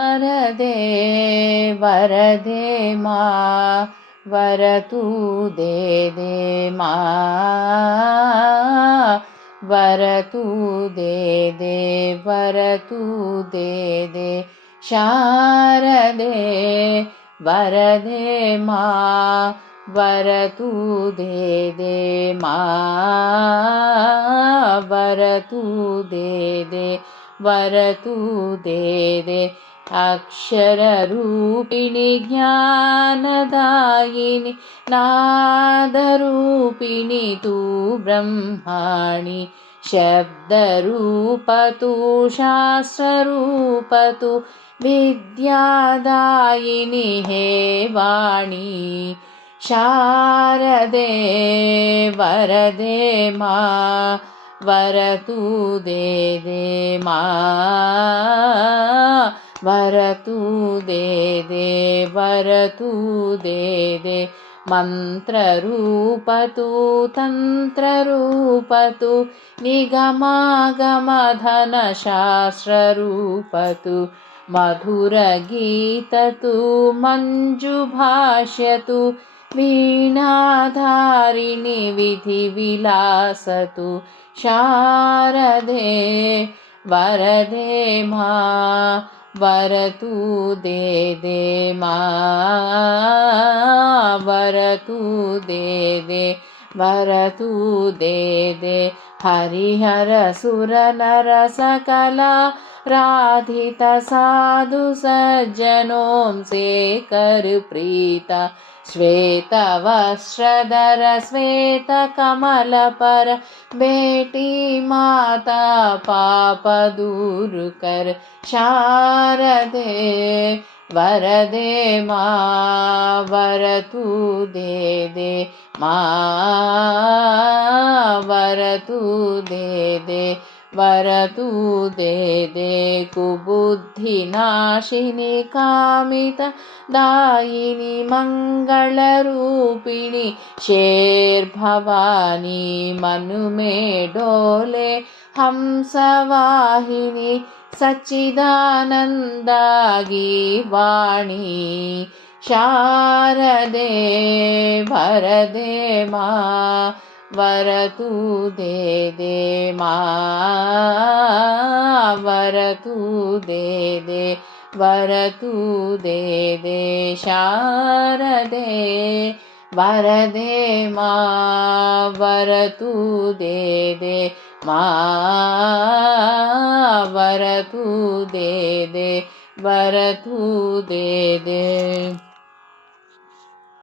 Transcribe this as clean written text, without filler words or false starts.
वरदे वरदे मा वरतु दे दे मा वरतु दे दे वरतु दे दे शारदे वरदे मा वरतु दे दे मा वरतु दे दे वरतु दे दे अक्षररूपिणि ज्ञानदायिनि नादरूपिणि तु ब्रह्माणि शब्दरूपतु शास्त्ररूपतु विद्यादायिनि हे वाणी शारदे वरदे मा वरतु दे दे मा वरतु दे दे वरतु दे दे मन्त्ररूपतु तन्त्ररूपतु निगमागमधनशास्त्ररूपतु मधुरगीततु मञ्जुभाष्यतु वीणाधारिणि विधिविलासतु शारदे वरदे मा वरतु दे दे मा वरतु दे दे वरतु दे दे हरिहर सुर नर सकला राधित साधु सज्जनों शेखर प्रीता श्वेत वस्त्रधर श्वेत कमल पर बेटी माता पाप दूर कर शारदे वरदे मा वरतु दे दे मा वरतु दे दे वरतु दे दे कुबुद्धिनाशिनि कामितदायिनि मङ्गलरूपिणि शेर्भवानी मनु में डोले हंसवाहिनी सच्चिदानन्दागी वाणी शारदे वरदे मा वरतु दे दे मा वरतु दे दे वरतु दे दे शारदे वरदे मा वरतु दे दे मा वरतु दे दे वरतु दे दे।